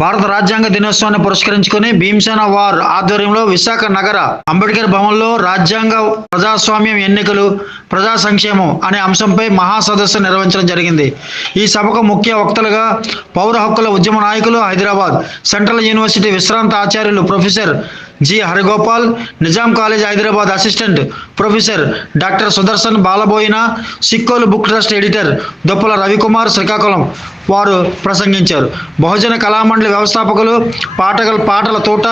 భారత రాజ్యాంగ దినోత్సవాన్ని పురస్కరించుకుని భీమసేన వార్ ఆధ్వర్యంలో విశాఖ నగర అంబేద్కర్ భవన్లో రాజ్యాంగ ప్రజాస్వామ్యం ఎన్నికలు ప్రజా సంక్షేమం అనే అంశంపై మహాసదస్సు నిర్వహించడం జరిగింది. ఈ సభకు ముఖ్య వక్తలుగా పౌర హక్కుల ఉద్యమ నాయకులు హైదరాబాద్ సెంట్రల్ యూనివర్సిటీ విశ్రాంత ఆచార్యులు professor G Harigopal Nizam college Hyderabad assistant professor doctor Sudarshan Balaboina Sikkolu book trust editor Doppala Ravikumar Srikakulam వారు ప్రసంగించారు. బహుజన కళామండలి వ్యవస్థాపకులు పాటల పాటల తోట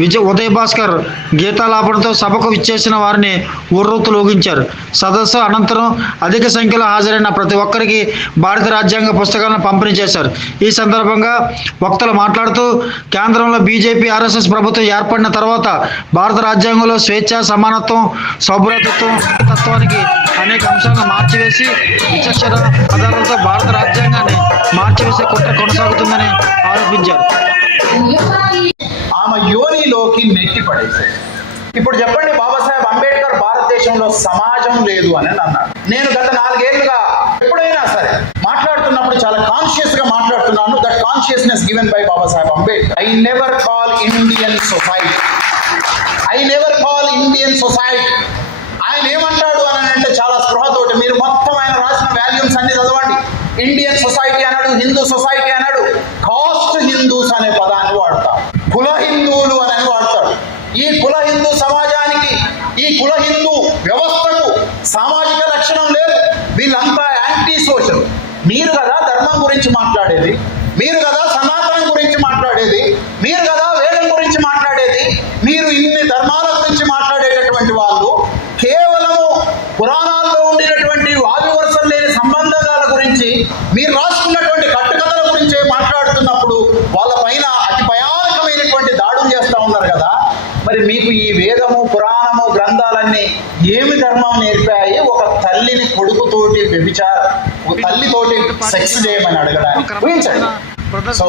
విజయ ఉదయ్ భాస్కర్ గీతాలాపనతో సభకు విచ్చేసిన వారిని ఉర్రూతులోగించారు సదస్సు అనంతరం అధిక సంఖ్యలో హాజరైన ప్రతి ఒక్కరికి భారత రాజ్యాంగ పుస్తకాలను పంపిణీ చేశారు. ఈ సందర్భంగా వక్తలు మాట్లాడుతూ కేంద్రంలో బీజేపీ ఆర్ఎస్ఎస్ ప్రభుత్వం ఏర్పడిన తర్వాత భారత రాజ్యాంగంలో స్వేచ్ఛ సమానత్వం సౌభ్రతత్వం తత్వానికి అనేక అంశాలను మార్చివేసి విచక్షణ పదాలతో భారత రాజ్యాంగాన్ని మార్చివేసే కుట్ర కొనసాగుతుందని ఆరోపించారు. ఆమె యోనిలోకి నెట్టి పడేసాయి ఇప్పుడు చెప్పండి బాబాసాహెబ్ అంబేద్కర్ భారతదేశంలో సమాజం లేదు అని అన్నారు. నేను గత నాలుగేళ్ళుగా ఎప్పుడైనా సరే మాట్లాడుతున్నప్పుడు చాలా కాన్షియస్గా మాట్లాడుతున్నాను. That consciousness given by Babasaheb Ambedkar. I never call Indian society I never call Indian society ఆయన ఏమంటాడు అని అంటే చాలా స్పృహతోటి మీరు మొత్తం ఆయన రాసిన వాల్యూమ్స్ అన్ని చదవండి. ఇండియన్ సొసైటీ అన్నాడు హిందూ సొసైటీ అన్నాడు కాస్ట్ హిందూస్ అనే పదం వాడతాడు కుల హిందువులు అని వాడతాడు ఈ కుల హిందూ సమాజానికి ఈ కుల హిందూ వ్యవస్థకు సామాజిక లక్షణం లేదు వీళ్ళంతా యాంటీ సోషల్ మీరు కదా ధర్మం గురించి మాట్లాడేది మీరు కదా సనాతనం గురించి మాట్లాడేది మీరు కదా వేదం గురించి మాట్లాడేది మీరు ఇన్ని ధర్మాల గురించి మాట్లాడేటటువంటి వాళ్ళు కేవలము పురాణాల్లో ఉండినటువంటి వాయువర్షం లేని సంబంధాల గురించి మీరు రాసుకున్నటువంటి కట్టుకథల గురించే మాట్లాడుతున్నప్పుడు వాళ్ళ పైన అతి భయానకమైనటువంటి దాడులు చేస్తా ఉన్నారు కదా మరి మీకు ఈ వేదము పురాణము గ్రంథాలన్నీ ఏమి ధర్మం నేర్పాయి ఒక తల్లిని కొడుకుతోటి వ్యభిచార తల్లితోటి సెక్స్ చేయమని అడగడానికి ఊహించండి. సో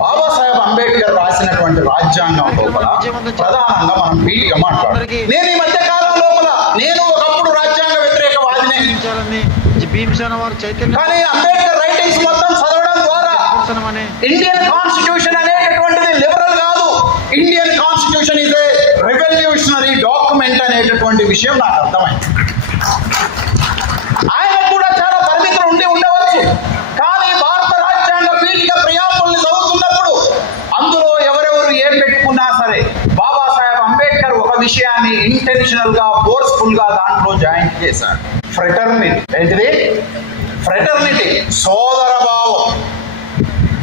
బాబాసాహెబ్ అంబేద్కర్ రాసినటువంటి రాజ్యాంగం లోపల ప్రధానంగా మనం పీటిగా మాట్లాడాలి నేను ఈ మధ్య కాలం లోపల నేను ఒకప్పుడు రాజ్యాంగ వారు చైతన్య కానీ అంబేద్కర్ రైటింగ్స్ మొత్తం చదవడం ద్వారా ఇండియన్ కాన్స్టిట్యూషన్ అనేటటువంటిది లిబరల్ కాదు. Indian constitution a revolutionary document అనేటటువంటి విషయం నాకు అర్థమైంది ఆయన కూడా చాలా పరిమితులు ఉండి ఉండవచ్చు కానీ భారత రాజ్యాంగ పీఠిక ప్రియాంబుల్ని చదువుతున్నప్పుడు అందులో ఎవరెవరు ఏం పెట్టుకున్నా సరే బాబాసాహెబ్ అంబేద్కర్ ఒక విషయాన్ని ఇంటెన్షనల్గా ఫోర్స్ఫుల్గా దాంట్లో జాయిన్ చేశాడు. ఫ్రెటర్నిటీ ఏంటిది? ఫ్రెటర్నిటీ సోదర భావం.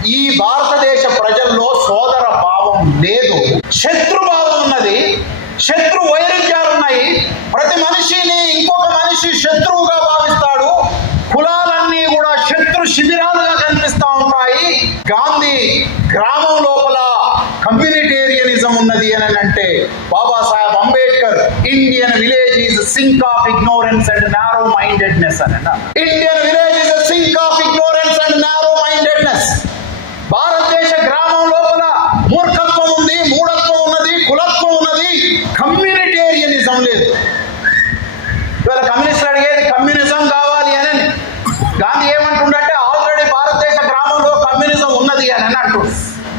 ఈ భారతదేశ ప్రజల్లో సోదర భావం లేదు. శత్రుభావం ఉన్నది. శత్రు వైరుధ్యాలు ఉన్నాయి. ప్రతి మనిషిని ఇంకొక మనిషి శత్రువుగా భావిస్తాడు. కులాలన్నీ కూడా శత్రు శిబిరాలుగా కనిపిస్తా ఉంటాయి. గాంధీ గ్రామంలో లోపల ఉన్నది అని అంటే Babasaheb Ambedkar Indian village is sink of ignorance and narrow mindedness అని Indian village is sink of ignorance and narrow mindedness భారతదేశ గ్రామం లోపల మూర్ఖత్వం ఉంది మూఢత్వం ఉన్నది కులత్వం ఉన్నది కమ్యూనిటేరియనిజం లేదు ఇవాళ కమ్యూనిస్టులు అడిగేది కమ్యూనిజం కావాలి అని గాంధీ ఏమంటుండంటే ఆల్రెడీ భారతదేశ గ్రామంలో కమ్యూనిజం ఉన్నది అని అంటుండు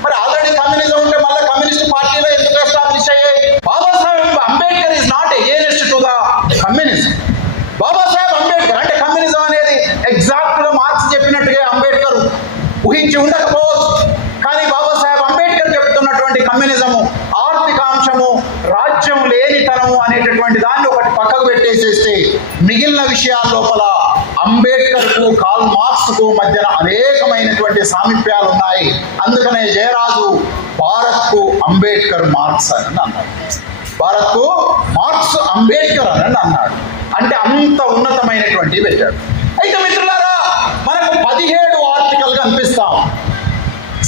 మరి ఆల్రెడీ కమ్యూనిజం ఉంటే మళ్ళీ కమ్యూనిస్ట్ పార్టీలో ఎందుకు ఎస్టాబ్లిష్ అయ్యాయి Babasaheb Ambedkar is not against to the communism Babasaheb Ambedkar అంటే కమ్యూనిజం అనేది ఎగ్జాక్ట్గా మార్క్స్ చెప్పినట్టుగా అంబేద్కర్ ఊహించి ఉండకపోవచ్చు కానీ బాబాసాహెబ్ అంబేద్కర్ చెప్తున్నటువంటి కమ్యూనిజము ఆర్థికాంశము రాజ్యం లేనితనము అనేటటువంటి దాన్ని ఒకటి పక్కకు పెట్టేసేస్తే మిగిలిన విషయాల లోపల అంబేద్కర్కు కాల్ మార్క్స్కు మధ్యన అనేకమైనటువంటి సామీప్యాలు ఉన్నాయి అందుకనే జయరాజు భారత్కు అంబేద్కర్ మార్క్స్ అని అన్నాడు. భారత్కు మార్క్స్ అంబేద్కర్ అని అన్నాడు. అంటే అంత ఉన్నతమైనటువంటి పెట్టాడు. అయితే మిత్రులారా మనకు పదిహేడు ఆర్టికల్ కనిపిస్తాం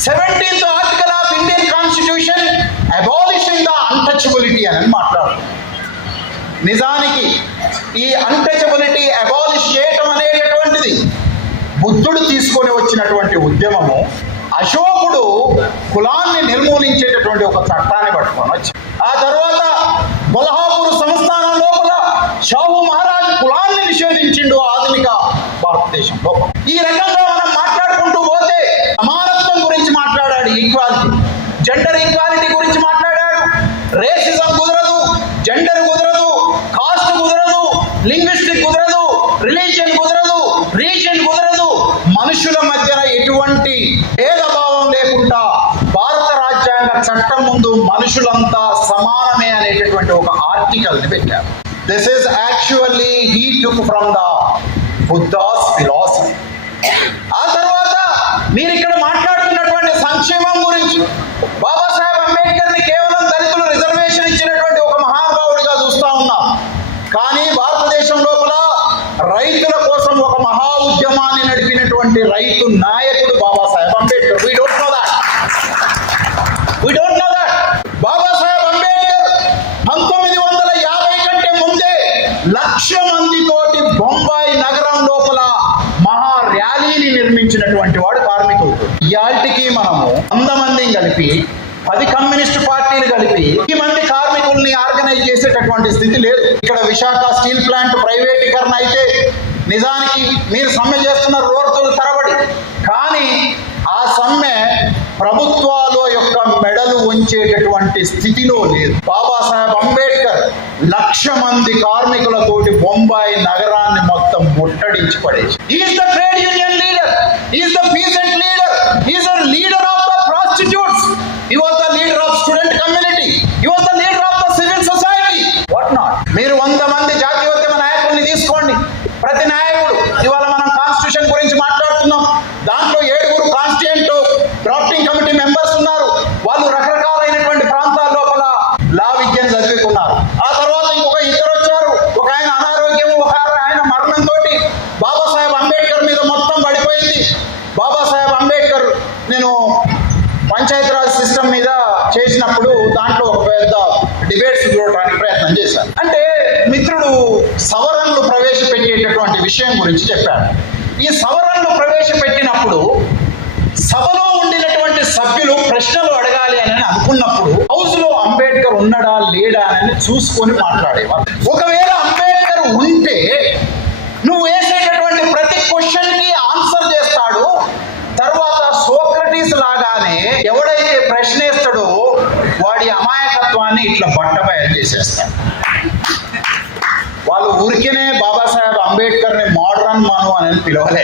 seventeenth article of Indian constitution abolishing the untouchability అని మాట్లాడు నిజానికి ఈ అన్టచబిలిటీ అబాలిష్ చేయటం అనేటటువంటిది. బుద్ధుడు తీసుకొని వచ్చినటువంటి ఉద్యమము అశోకుడు కులాన్ని నిర్మూలించేటటువంటి ఒక చట్టాన్ని పట్టుకొని వచ్చి ఆ తర్వాత కొల్హాపూర్ సంస్థానం లోపల షాహు మహారాజ్ కులాన్ని నిషేధించిండు ఆధునిక భారతదేశంలో. ఈ రకంగా మనం మాట్లాడుకుంటూ పోతే సమానత్వం గురించి మాట్లాడాడు ఈక్వాలిటీ జెండర్ ఈక్వాలిటీ గురించి మాట్లాడాడు రేసిజం కుదరదు జెండర్ కుదరదు కాస్ట్ కుదరదు లింగ్విస్టిక్ కుదరదు రిలీజియన్ కుదరదు రీజియన్ కుదరదు మనుషుల మధ్యన ఎటువంటి భేదభావం లేకుండా భారత రాజ్యాంగ చట్టం ముందు మనుషులంతా సమానమే అనేటటువంటి ఒక ఆర్టికల్ని పెట్టారు. This is actually he took from the Buddha's philosophy ఆ తర్వాత మీరు ఇక్కడ మాట్లాడుతున్నటువంటి సంక్షేమం గురించి బాబాసాహెబ్ అంబేద్కర్ని కేవలం దళితులు రిజర్వేషన్ ఇచ్చినటువంటి ఒక మహానుభావుడిగా చూస్తా ఉన్నాం. కానీ భారతదేశం లోపల రైతుల కోసం ఒక మహా ఉద్యమాన్ని నడిపినటువంటి రైతు నాయకుడు Babasaheb Ambedkar we don't know that we don't know that Babasaheb Ambedkar పంతొమ్మిది వందల యాభై కంటే ముందే లక్ష మందితోటి బొంబాయి నగరం లోపల మహా ర్యాలీని నిర్మించినటువంటి వాడు కార్మికుడు ఇయాల్టికి మనము వంద మందిని కలిపి పది కమ్యూనిస్ట్ పార్టీలు కలిపి ఈ మంది కార్మికుల్ని ఆర్గనైజ్ చేసేటటువంటి స్థితి లేదు. ఇక్కడ విశాఖ స్టీల్ ప్లాంట్ ప్రైవేటీకరణ అయితే నిజానికి మీరు సమ్మె చేస్తున్న రోజులు తరబడి. కానీ ఆ సమ్మె ప్రభుత్వాల యొక్క మెడలు ఉంచేటటువంటి స్థితిలో లేదు. బాబాసాహెబ్ అంబేద్కర్ లక్ష మంది కార్మికులతోటి బొంబాయి నగరాన్ని మొత్తం ముట్టడించి పడేసి is the trade union leader is the peasant leader is the leader of the prostitutes he was the leader of student community he was the leader of the civil society what not మీరు వంద మంది జాతీయోద్యమ నాయకుల్ని తీసుకోండి ప్రతి నాయకుడు ఇవాళ మనం constitution గురించి మాట్లాడుతున్నాం దాంట్లో ఏడుగురు కాన్స్టిట్యూంట్ డ్రాఫ్టింగ్ కమిటీ మెంబర్స్ ఉన్నారు వాళ్ళు రకరకాలైనటువంటి ప్రాంతాల లోపల లా విద్యను చదువుకున్నారు ఆ తర్వాత ఇంకొక ఇద్దరు వచ్చారు ఒక ఆయన అనారోగ్యం ఒక ఆయన మరణంతో బాబాసాహెబ్ అంబేద్కర్ మీద మొత్తం పడిపోయింది బాబాసాహెబ్ అంబేద్కర్ నేను పంచాయతీరాజ్ సిస్టమ్ మీద చేసినప్పుడు దాంట్లో ఒక పెద్ద డిబేట్స్ చూడటానికి ప్రయత్నం చేశాను అంటే మిత్రుడు సవరణలు ప్రవేశపెట్టేటటువంటి విషయం గురించి చెప్పాడు ఈ సవరణలు ప్రవేశపెట్టినప్పుడు సభలో ఉండినటువంటి సభ్యులు ప్రశ్నలు అడగాలి అని అనుకున్నప్పుడు హౌస్లో అంబేద్కర్ ఉన్నాడా లేడా అని చూసుకొని మాట్లాడేవారు. ఒకవేళ అంబేద్కర్ ఉంటే నువ్వు వేసేటటువంటి ప్రతి క్వశ్చన్కి ఆన్సర్ చేస్తాడు. తర్వాత సోక్రటీస్ లాగానే ఎవడైతే ప్రశ్నేస్తాడో వాడి అమాయకత్వాన్ని ఇట్లా బట్టబయలు చేసేస్తాడు. వాళ్ళు ఊరికేనే అంబేద్కర్ని మోడరన్ మను అని పిలవలే.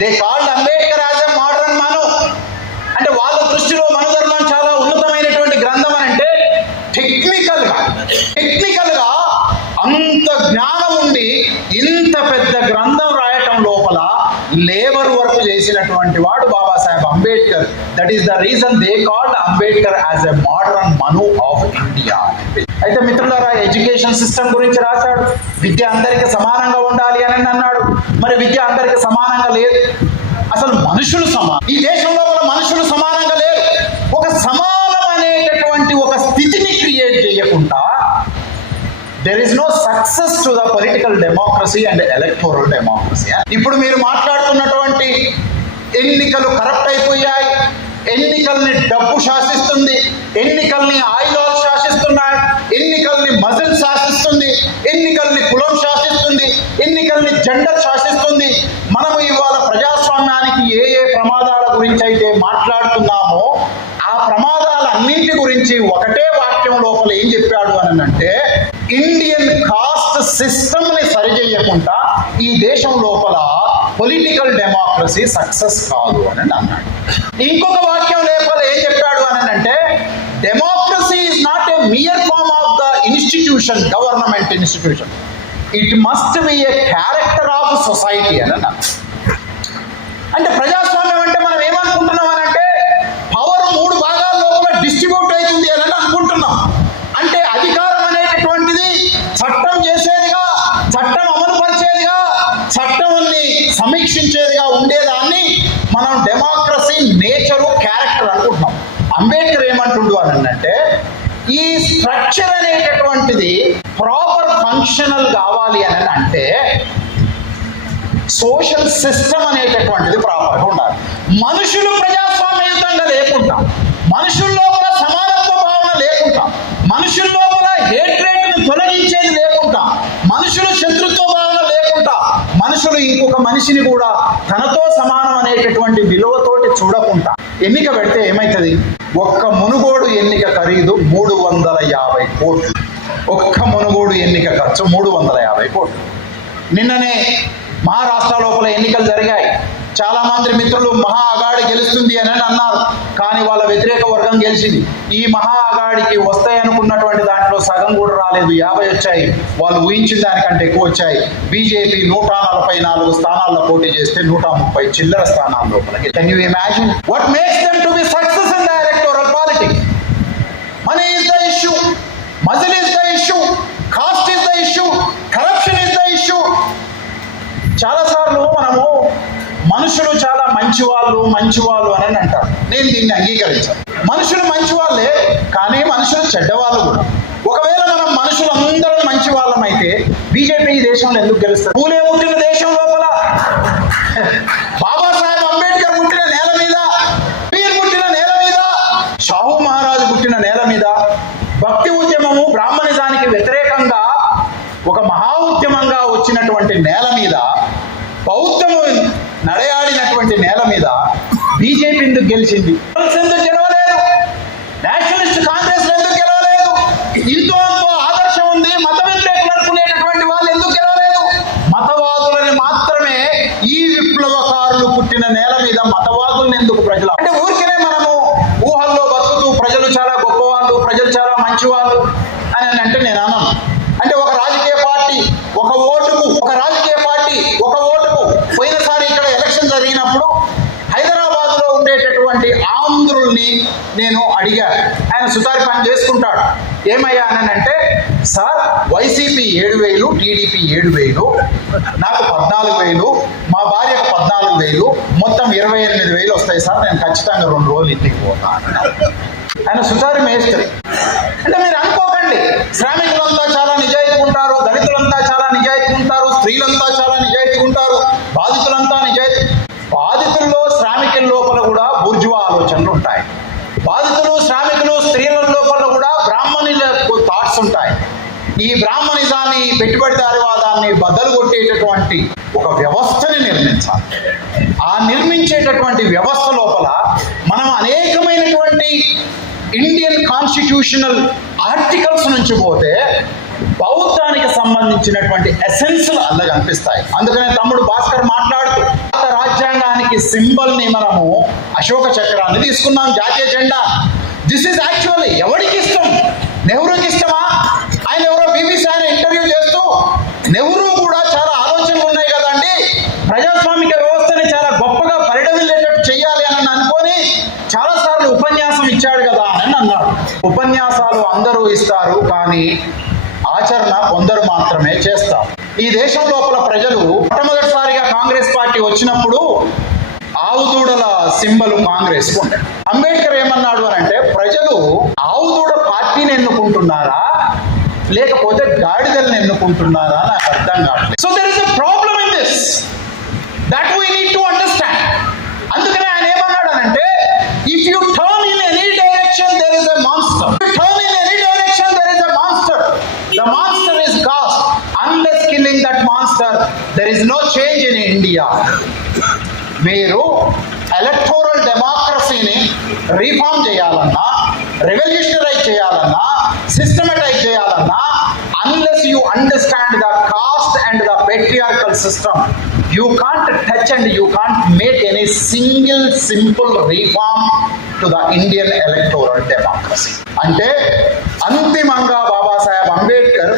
They called Ambedkar as a modern Manu అంటే వాళ్ళ దృష్టిలో మనధర్మం చాలా ఉన్నతమైనటువంటి గ్రంథం అని అంటే టెక్నికల్గా టెక్నికల్గా అంత జ్ఞానం ఉండి ఇంత పెద్ద గ్రంథం రాయటం లోపల లేబర్ చేసినటువంటి వాడు Babasaheb Ambedkar. That is the reason they called Ambedkar as a modern Manu of India అయితే మిత్రులారా ఎడ్యుకేషన్ సిస్టమ్ గురించి రాశాడు. విద్య అందరికి సమానంగా ఉండాలి అని అన్నాడు. మరి విద్య అందరికి సమానంగా లేదు. అసలు మనుషులు సమానం. ఈ దేశంలో మన మనుషులు సమానంగా లేరు. ఒక సమానం అనేటటువంటి ఒక స్థితిని క్రియేట్ చేయకుండా there is no success to the political democracy and electoral democracy ఇప్పుడు మీరు మాట్లాడుతున్నటువంటి ఎన్నికలు కరప్ట్ అయిపోయాయి. ఎన్నికల్ని డబ్బు శాసిస్తుంది. ఎన్నికల్ని ఆయుధాలు శాసిస్తున్నాయి. ఎన్నికల్ని మజిల్ శాసిస్తుంది. ఎన్నికల్ని కులం శాసిస్తుంది. ఎన్నికల్ని జెండర్ శాసిస్తుంది. మనం ఇవాళ ప్రజాస్వామ్యానికి ఏ ఏ ప్రమాదాల గురించి అయితే మాట్లాడుతున్నామో ఆ ప్రమాదాలన్నింటి గురించి ఒకటే వాక్యం లోపల ఏం చెప్పాడు అని అంటే ఇండియన్ కాస్ట్ సిస్టమ్ని సరిచేయకుండా ఈ దేశం లోపల పొలిటికల్ డెమోక్రసీ సక్సెస్ కాదు అని అన్నాడు. ఇంకొక వాక్యం లేపల ఏం చెప్పాడు అని అంటే democracy is not a mere form of the institution government institution it must be a character of society అని అన్నాడు. అంటే ప్రజా అంటే మనం ఏమనుకుంటున్నాం అని అంటే పవర్ మూడు భాగాల లోపల డిస్ట్రిబ్యూట్ అవుతుంది అని అనుకుంటున్నాం అంటే అధికారం అనేటటువంటిది చట్టం చేసేదిగా చట్టం అమలు పరిచేదిగా చట్టాన్ని సమీక్షించేదిగా ఉండేదాన్ని మనం డెమోక్రసీ నేచరు క్యారెక్టర్ అనుకుంటున్నాం. అంబేద్కర్ ఏమంటుండు అని అంటే ఈ స్ట్రక్చర్ అనేటటువంటిది ప్రాపర్ ఫంక్షనల్ కావాలి అని అంటే సోషల్ సిస్టమ్ అనేటటువంటిది ప్రాపర్గా ఉండాలి. మనుషులు ప్రజాస్వామ్యయుతంగా లేకుండా మనుషుల లోపల సమానత్వ భావన లేకుండా మనుషుల లోపల హేట్రేట్ను తొలగించేది లేకుండా మనుషులు శత్రుత్వ భావన మనుషులు ఇంకొక మనిషిని కూడా తనతో సమానం అనేటటువంటి విలువతోటి చూడకుండా ఎన్నిక పెడితే ఏమవుతుంది ఒక్క మునుగోడు ఎన్నిక ఖరీదు మూడు వందల యాభై కోట్లు. ఒక్క మునుగోడు ఎన్నిక ఖర్చు మూడు వందల యాభై కోట్లు. నిన్ననే మహారాష్ట్ర లోపల ఎన్నికలు జరిగాయి. చాలా మంది మిత్రులు మహా అగాడి గెలుస్తుంది అని అన్నారు. కానీ వాళ్ళ వ్యతిరేక వర్గం గెలిచింది. ఈ మహా అగాడికి వస్తాయి అనుకున్నటువంటి దాంట్లో సగం కూడా రాలేదు. యాభై వచ్చాయి. వాళ్ళు ఊహించిన దానికంటే ఎక్కువ వచ్చాయి. బీజేపీ నూట నలభై నాలుగు స్థానాల్లో పోటీ చేస్తే నూట ముప్పై చిల్లర స్థానాల లోపల can you imagine what makes them to be success in the electoral politics money is the issue muscle is the issue caste is the issue corruption is the issue చాలాసార్లు మనము మనుషులు చాలా మంచి వాళ్ళు అని అంటారు. నేను దీన్ని అంగీకరించాను. మనుషులు మంచివాళ్ళే కానీ మనుషులు చెడ్డవాళ్ళు. కూడా ఒకవేళ మనం మనుషులందరూ మంచి వాళ్ళమైతే బీజేపీ ఈ దేశంలో ఎందుకు గెలుస్తారు పూలే పుట్టిన దేశం లోపల. బాబాసాహెబ్ అంబేద్కర్ పుట్టిన నేల మీద పీర్ పుట్టిన నేల మీద షాహు మహారాజు పుట్టిన నేల మీద భక్తి ఉద్యమము బ్రాహ్మణిజానికి వ్యతిరేకంగా ఒక మహా ఉద్యమంగా వచ్చినటువంటి నేల మీద బౌద్ధ నడయాడినటువంటి నేల మీద బీజేపీ ఎందుకు గెలిచింది? ఎందుకు గెలవలేదు? నేషనలిస్ట్ కాంగ్రెస్ ఎందుకు గెలవలేదు? ఇంతో ఆదర్శం ఉంది మత వ్యతిరేకులు అనుకునేటటువంటి వాళ్ళు ఎందుకు గెలవలేదు? మతవాదులని మాత్రమే ఈ విప్లవకారులు పుట్టిన నేల మీద మతవాదులను ఎందుకు ప్రజలు అంటే ఊరికనే మనము ఊహల్లో బతుకుతూ ప్రజలు చాలా గొప్పవాళ్ళు ప్రజలు చాలా మంచివాళ్ళు అని అని అంటే నేను అనను అంటే ఒక రాజకీయ పార్టీ ఒక ఓటుకు ఒక రాజకీయ పార్టీ ఒక ఓటుకు పోయినసారి ఇక్కడ ఎలక్షన్ జరిగినప్పుడు హైదరాబాద్లో ఉండేటటువంటి ఆంధ్రుల్ని నేను అడిగాను ఆయన సుతారి పని చేసుకుంటాడు. ఏమయ్యా అంటే సార్ వైసీపీ ఏడు వేలు టీడీపీ ఏడు వేలు నాకు పద్నాలుగు వేలు మా భార్యకు పద్నాలుగు వేలు మొత్తం ఇరవై ఎనిమిది వేలు వస్తాయి సార్ నేను ఖచ్చితంగా రెండు రోజులు ఇంటికి పోతాను ఆయన సుతారి మేస్త్రి. అంటే మీరు అనుకోకండి శ్రామికులంతా చాలా నిజాయితీ ఉంటారు దళితులంతా చాలా నిజాయితీ ఉంటారు స్త్రీలంతా చాలా నిజాయితీ ఉంటారు బాధితులంతా నిజాయితీ బాధితుల్లో శ్రామికుల లోపల కూడా బూర్జువా ఆలోచనలు ఉంటాయి. బాధితులు శ్రామికులు స్త్రీల లోపల కూడా బ్రాహ్మణులకు థాట్స్ ఉంటాయి. ఈ బ్రాహ్మణిజాన్ని పెట్టుబడిదారివాదాన్ని బద్దలు కొట్టేటటువంటి ఒక వ్యవస్థని నిర్మించాలి. ఆ నిర్మించేటటువంటి వ్యవస్థ లోపల మనం అనేకమైనటువంటి ఇండియన్ కాన్స్టిట్యూషనల్ ఆర్టికల్స్ నుంచి పోతే బౌద్ధానికి సంబంధించినటువంటి ఎసెన్స్లు అందులో కనిపిస్తాయి. అందుకనే తమ్ముడు భాస్కర్ మాట్లాడుతూ భారత రాజ్యాంగానికి సింబల్ని మనము అశోక చక్రాన్ని తీసుకున్నాం జాతీయ జెండా. దిస్ ఇస్ యాక్చువల్లీ ఎవరికి ఇష్టం? నెహ్రూకి ఇష్టమా? ఆయన ఎవరో బీబీసీ ఆయన ఇంటర్వ్యూ చేస్తూ నెహ్రూ కూడా చాలా ఆలోచనలు ఉన్నాయి కదండి. ప్రజాస్వామిక వ్యవస్థని చాలా గొప్పగా పరిడవిల్లేటట్టు చేయాలి అని అనుకొని చాలా సార్లు ఉపన్యాసం ఇచ్చాడు కదా అని అన్నాడు ఉపన్యాసాలు అందరూ ఇస్తారు కానీ ఆచరణ కొందరు మాత్రమే చేస్తారు. ఈ దేశం లోపల ప్రజలు మొట్టమొదటిసారిగా కాంగ్రెస్ పార్టీ వచ్చినప్పుడు ఆవుదూడల సింబల్ కాంగ్రెస్ ఉండే అంబేద్కర్ ఏమన్నాడు అని అంటే ప్రజలు ఆవుదూడ పార్టీని ఎన్నుకుంటున్నారా? లేకపోతే గాడిదలను ఎన్నుకుంటున్నారా? నాకు అర్థం కావట్లేదు. So there is a problem in this that we need to understand sir there is no change in India మీరు ఎలక్టోరల్ డెమోక్రసీని రీఫార్మ్ చేయాలన్నా రెవల్యూషనరైజ్ చేయాలన్నా సిస్టమేటైజ్ చేయాలన్నా unless you understand the caste and the patriarchal system you can't touch and you can't make any single simple reform to the Indian electoral democracy అంటే అంతిమంగా Babasaheb Ambedkar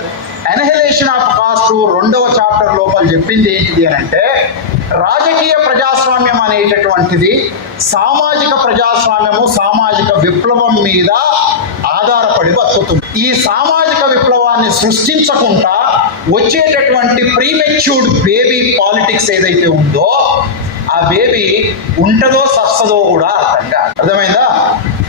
annihilation of caste రెండవ chapter లోపల చెప్పింది ఏంటిది అని అంటే రాజకీయ ప్రజాస్వామ్యం అనేటటువంటిది సామాజిక ప్రజాస్వామ్యము సామాజిక విప్లవం మీద ఆధారపడి బతుకుతుంది. ఈ సామాజిక విప్లవాన్ని సృష్టించకుండా వచ్చేటటువంటి ప్రీమెచ్యూర్డ్ బేబీ పాలిటిక్స్ ఏదైతే ఉందో ఆ బేబీ ఉంటదో సస్తదో కూడా అర్థంగా అర్థమైందా?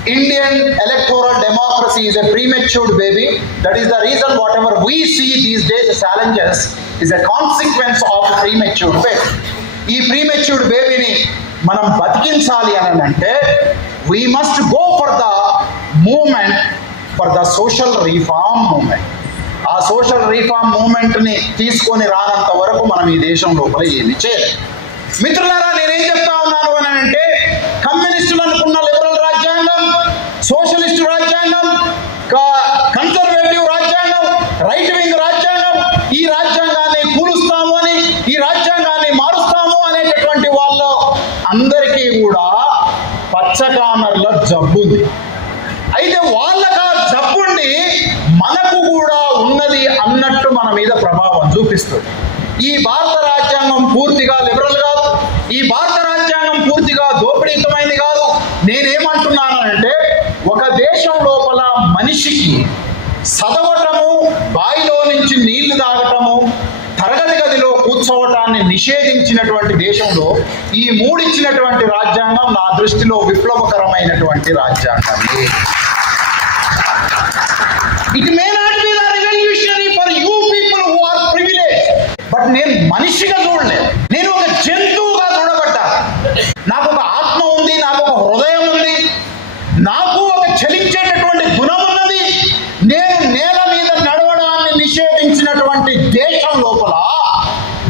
Indian electoral democracy is a premature baby. That is the reason whatever we see these days the challenges is a consequence of a prematured baby. ఈ ప్రీమెచ్యూర్డ్ బేబీని మనం బతికించాలి అని అంటే we must go for the movement for the social reform movement ఆ social reform మూమెంట్ని తీసుకొని రానంత వరకు మనం ఈ దేశం లోపల ఏమి చేయలేం మిత్రులారా నేనేం చెప్తా ఉన్నాను అని అంటే కమ్యూనిస్టులు అనుకున్న లిబరల్ రాజ్యాంగం సోషలిస్టు రాజ్యాంగం రాజ్యాంగం కన్సర్వేటివ్ రాజ్యాంగం రైట్ వింగ్ రాజ్యాంగం ఈ రాజ్యాంగాన్ని కూలుస్తాము అని ఈ రాజ్యాంగాన్ని మారుస్తాము అనేటటువంటి వాళ్ళు అందరికీ కూడా పచ్చకామర్ల జబ్బుంది అయితే వాళ్ళకి ఆ జబ్బుండి మనకు కూడా ఉన్నది అన్నట్టు మన మీద ప్రభావం చూపిస్తుంది. ఈ భారత రాజ్యాంగం పూర్తిగా లిబరల్ కాదు. ఈ భారత రాజ్యాంగం పూర్తిగా దోపిడీతమైంది కాదు. నేనేమంటున్నానంటే ఒక దేశం లోపల మనిషికి చదవటము బాయిలో నుంచి నీళ్ళు తాగటము తరగతి గదిలో కూర్చోవటాన్ని నిషేధించినటువంటి దేశంలో ఈ మూడిచ్చినటువంటి రాజ్యాంగం నా దృష్టిలో విప్లవకరమైనటువంటి రాజ్యాంగం it may not be the revolutionary for you people who are privilege but నేను మనిషిగా చూడలేదు నేను ఒక జంతువుగా చూడబడ్డా నాకు ఒక ఆత్మ ఉంది నాకు ఒక హృదయం ఉంది నాకు ఒక చలించేటటువంటి గుణం ఉన్నది నేను నేల మీద నడవడాన్ని నిషేధించినటువంటి దేశం లోపల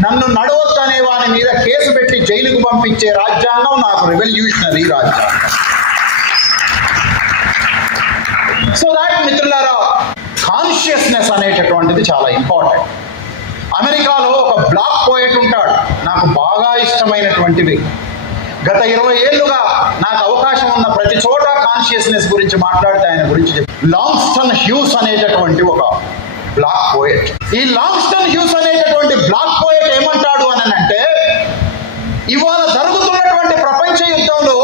నన్ను నడవద్దనే వాని మీద కేసు పెట్టి జైలుకు పంపించే రాజ్యాంగం నాకు రెవల్యూషనరీ రాజ్యాంగం. సో దాట్ మిత్రులారా కాన్షియస్నెస్ అనేటటువంటిది చాలా ఇంపార్టెంట్ అమెరికాలో ఒక బ్లాక్ పోయెట్ ఉంటాడు. నాకు బాగా ఇష్టమైనటువంటి వ్యక్తి గత ఇరవై ఏళ్ళుగా నాకు అవకాశం ఉన్న ప్రతి చోట కాన్షియస్నెస్ గురించి మాట్లాడితే ఆయన గురించి లాంగ్స్టన్ హ్యూస్ అనేటటువంటి ఒక బ్లాక్ పోయెట్. ఈ లాంగ్స్టన్ హ్యూస్ అనేటటువంటి బ్లాక్ పోయెట్ ఏమంటారు అని అంటే ఇవాళ జరుగుతున్నటువంటి ప్రపంచ యుద్ధంలో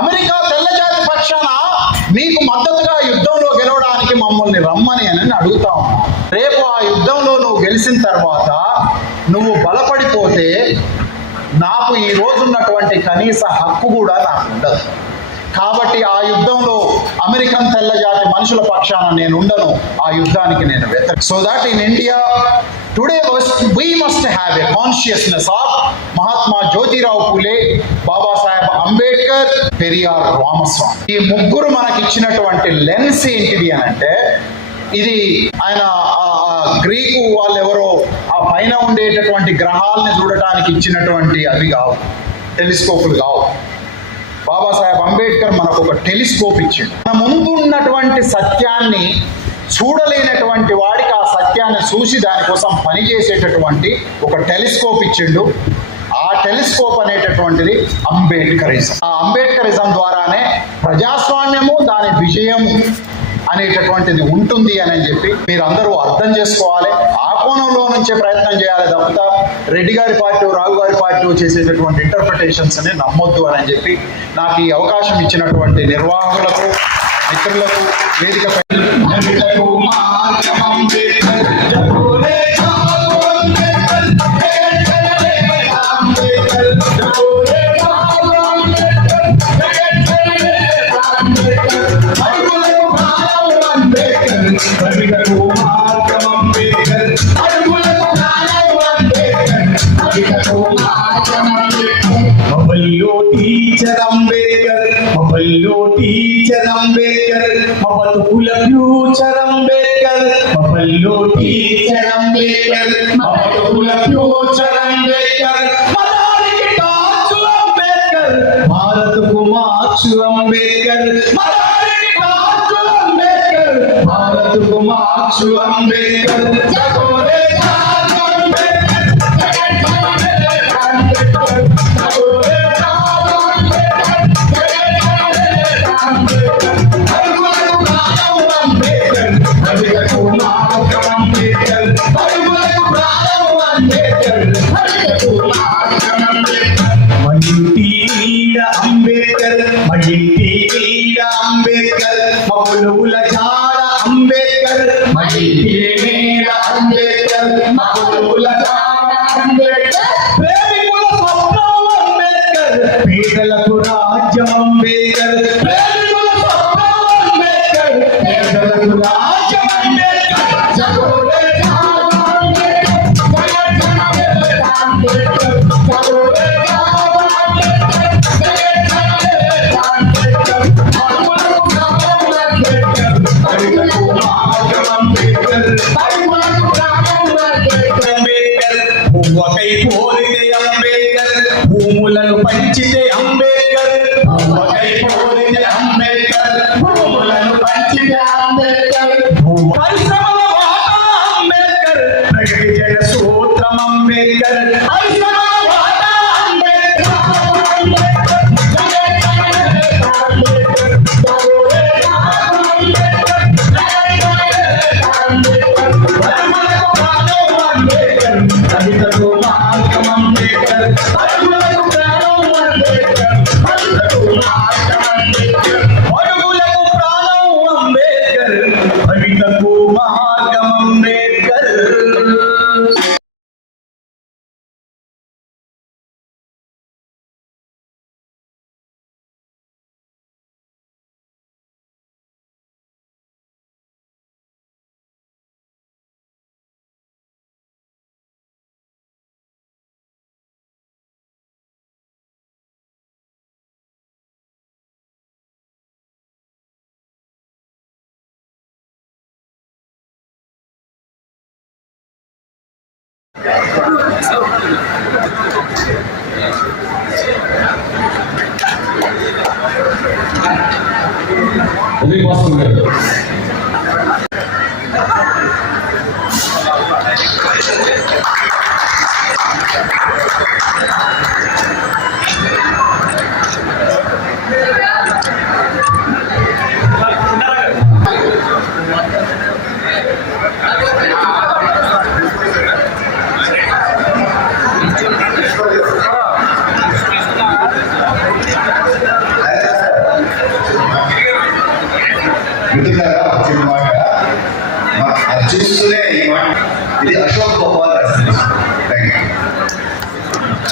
అమెరికా తెల్లజాతి పక్షాన మీకు మద్దతుగా యుద్ధంలో గెలవడానికి మమ్మల్ని రమ్మని అని అడుగుతాం రేపు ఆ యుద్ధంలో నువ్వు గెలిచిన తర్వాత నువ్వు బలపడిపోతే నాకు ఈ రోజున్నటువంటి కనీస హక్కు కూడా నాకు ఉండదు కాబట్టి ఆ యుద్ధంలో అమెరికన్ తెల్లజాతి మనుషుల పక్షాన నేను ఉండను. ఆ యుద్ధానికి నేను వెత so that in India today we must have a consciousness of Mahatma Jyotirao Phule Baba Ambedkar Periyar Ramaswamy. ఈ ముగ్గురు మనకి ఇచ్చినటువంటి లెన్స్ ఏంటిది అని అంటే ఇది ఆయన ఆ గ్రీకు వాళ్ళు ఎవరో ఆ పైన ఉండేటటువంటి గ్రహాలని చూడటానికి ఇచ్చినటువంటి అవి కావు టెలిస్కోపులు కావు. బాబాసాహెబ్ అంబేద్కర్ మనకు ఒక టెలిస్కోప్ ఇచ్చిండు. మన ముందు ఉన్నటువంటి సత్యాన్ని చూడలేనటువంటి వాడికి ఆ సత్యాన్ని చూసి దానికోసం పనిచేసేటటువంటి ఒక టెలిస్కోప్ ఇచ్చిండు. టెలిస్కోప్ అనేటటువంటిది అంబేద్కరిజం ఆ అంబేద్కరిజం ద్వారానే ప్రజాస్వామ్యము దాని విజయము అనేటటువంటిది ఉంటుంది అని చెప్పి మీరందరూ అర్థం చేసుకోవాలి. ఆ కోణంలో నుంచే ప్రయత్నం చేయాలి తప్ప రెడ్డి గారి పార్టీ రావు గారి పార్టీ చేసేటటువంటి ఇంటర్ప్రిటేషన్స్ అని నమ్మొద్దు అని చెప్పి నాకు ఈ అవకాశం ఇచ్చినటువంటి నిర్వాహకులకు మిత్రులకు వేదికపై Senhor, não. అంబేద్కర్ ఉదయ్ భాస్కర్ గారు వింటున్నారా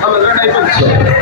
他们那儿还挣钱。